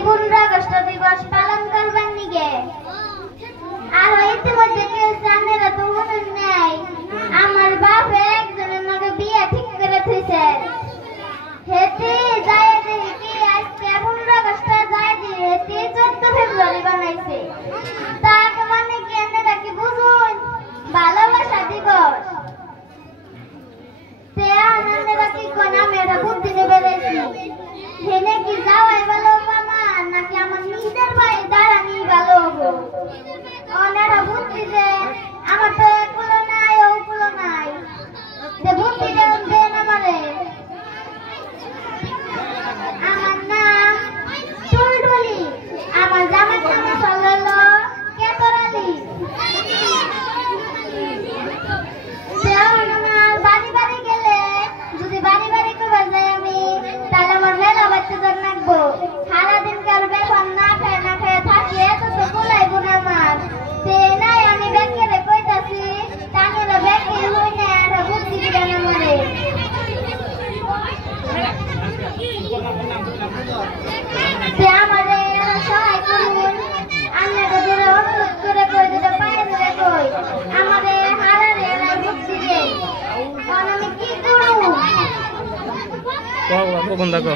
15 August দিবস পালন করবার নিগে আর ইতিমধ্যে কেউ জানেরা তো মনে নেই আমার বাপ একজনের নাকি বিয়ে ঠিক করে থইছে হেতে যায় দেখি আজকে 15 আগস্ট যায় দি হেতে 14 ফেব্রুয়ারি বানাইছে তাক মানে কি আপনারা কি বুঝুন ভালোবাসা দিবস তে আপনারা কি কোন আমি এটা বুদ্ধি নেবে রেছি হেনে কি যাওয়াই ভালো মামা নাকি আমার নিজের ভাই দাঁড়ানি ভালো হবো ওনারা বুদ্ধি যে আমার তো এগুলো নাই ওগুলো নাই যে বুদ্ধি দেন আমারে আমার নাম টুলটুলি আমার জামার নাম হলো কেতরালি আমার বাড়ি বাড়ি গেলে যদি বাড়ি বাড়ি করে যাই আমি তাহলে আমার মেলা বাচ্চাদের রাখবো সারাদিন কার বেতন না খেয়ে থাকলে তো তো কোলাইব না আমার তে নাই আমি ব্যাংকে কইতাছি তাহলে ব্যাংকে হই না আর বুদ্ধি দিবেন আমারে তে আমারে সহায় করুন আপনাদের ধরে অনুরোধ করে কই দিতে পারে ধরে কই আমারে হারারে না বুদ্ধি দেই কারণ আমি কি করব কখন দেখো